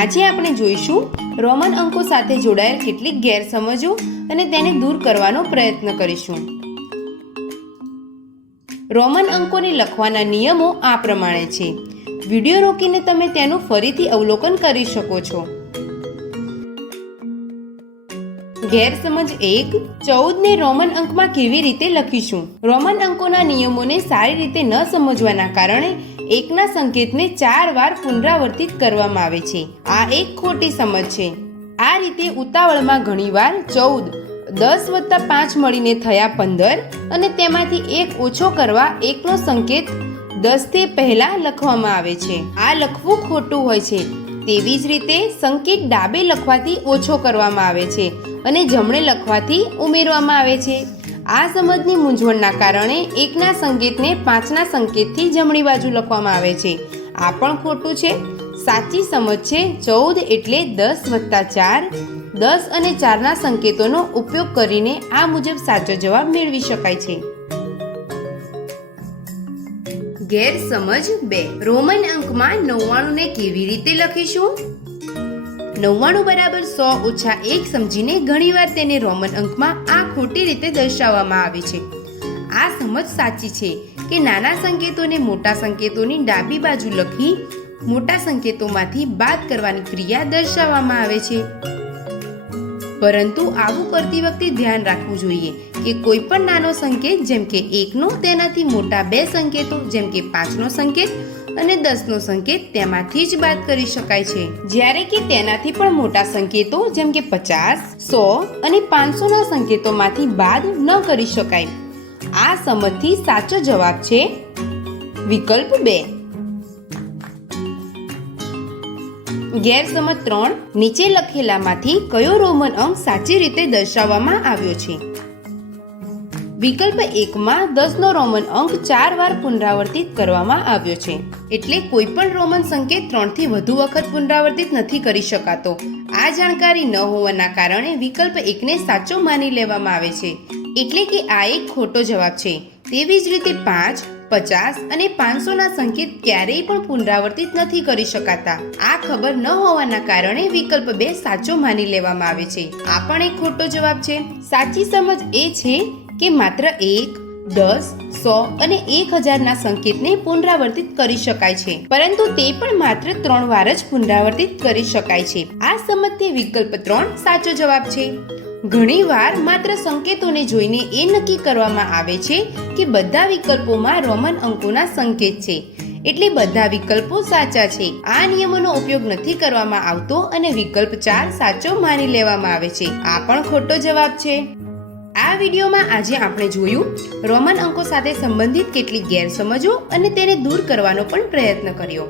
આજે આપણે જોઈશું રોમન અંકો સાથે જોડાયેલ કેટલીક ગેરસમજો અને તેને દૂર કરવાનો પ્રયત્ન કરીશું. રોમન અંકોને લખવાના નિયમો આ પ્રમાણે છે. વિડીયો રોકીને તમે તેનું ફરીથી અવલોકન કરી શકો છો. ગેરસમજ 1. 14 ને રોમન અંકમાં કેવી રીતે લખીશું? રોમન અંકોના નિયમોને સારી રીતે ન સમજવાના કારણે એકના સંકેતને 4 વાર પુનરાવર્તિત કરવામાં આવે છે. આ એક ખોટી સમજ છે. આ રીતે ઉતાવળમાં ઘણીવાર 14, 10 વત્તા 5 મળીને થયા 15 અને તેમાંથી એક ઓછો કરવા એકનો સંકેત 10 થી પહેલા લખવામાં આવે છે. આ લખવું ખોટું હોય છે. તેવી જ રીતે સંકેત ડાબે લખવાથી ઓછો કરવામાં આવે છે અને જમણે લખવાથી ઉમેરવામાં આવે છે. આ સમજની મૂંઝવણના કારણે એકના સંકેતને 5ના સંકેતથી જમણી બાજુ લખવામાં આવે છે. આ પણ ખોટું છે. સાચી સમજ છે 14 એટલે 10 વત્તા 4. 10 અને 4ના સંકેતોનો ઉપયોગ કરીને આ મુજબ સાચો જવાબ મેળવી શકાય છે. ગેરસમજ 2. રોમન અંકમાં 99 ને કેવી રીતે લખીશું? 99 બરાબર 100 ઓછા 1 સમજીને ઘણીવાર તેને રોમન અંકમાં આ ખોટી રીતે દર્શાવવામાં આવે છે. આ સમજ સાચી છે કે નાના સંકેતોને મોટા સંકેતોની ડાબી બાજુ લખી મોટા સંકેતોમાંથી બાદ કરવાની ક્રિયા દર્શાવવામાં આવે છે. પરંતુ આવું કરતી વખતે ધ્યાન રાખવું જોઈએ કે કોઈ પણ નાનો સંકેત જેમ કે 1નો તેનાથી મોટા 2 સંકેતો જેમ કે 5નો સંકેત અને 10નો સંકેત તેમાંથી જ બાદ કરી શકાય છે, જ્યારે કે તેનાથી પણ મોટા સંકેતો જેમ કે 50, 100 અને 500ના સંકેતોમાંથી બાદ ન કરી શકાય. આ સમજથી સાચો જવાબ છે વિકલ્પ 2. ગેરસમજ 3. નીચે લખેલામાંથી કયો રોમન અંક સાચી રીતે દર્શાવવામાં આવ્યો છે? વિકલ્પ 1માં 10નો રોમન અંક 4 વાર પુનરાવર્તિત કરવામાં આવ્યો છે. એટલે કોઈ પણ રોમન સંકેત 3 થી વધુ વખત પુનરાવર્તિત નથી કરી શકાતો. આ જાણકારી ન હોવાના કારણે વિકલ્પ 1ને સાચો માની લેવામાં આવે છે. એટલે કે આ એક ખોટો જવાબ છે. તેવી જ રીતે 5, 50 અને 500ના સંકેત ક્યારેય પણ પુનરાવર્તિત નથી કરી શકાતા. આ ખબર ન હોવાના કારણે વિકલ્પ 2 સાચો માની લેવામાં આવે છે. આ પણ એક ખોટો જવાબ છે. સાચી સમજ એ છે કે માત્ર 1, 10, 100 અને 1000ના સંકેતને પુનરાવર્તિત કરી શકાય છે, પરંતુ તે પણ માત્ર 3 વાર જ પુનરાવર્તિત કરી શકાય છે. આ સમજથી વિકલ્પ 3 સાચો જવાબ છે. ઘણીવાર માત્ર સંકેતોને જોઈને એ નક્કી કરવામાં આવે છે કે બધા વિકલ્પોમાં રોમન અંકોના સંકેત છે, એટલે બધા વિકલ્પો સાચા છે. આ નિયમોનો ઉપયોગ નથી કરવામાં આવતો અને વિકલ્પ 4 સાચો માની લેવામાં આવે છે. આ પણ ખોટો જવાબ છે. આ વિડીયોમાં આજે આપણે જોયું રોમન અંકો સાથે સંબંધિત કેટલીક ગેરસમજો અને તેને દૂર કરવાનો પણ પ્રયત્ન કર્યો.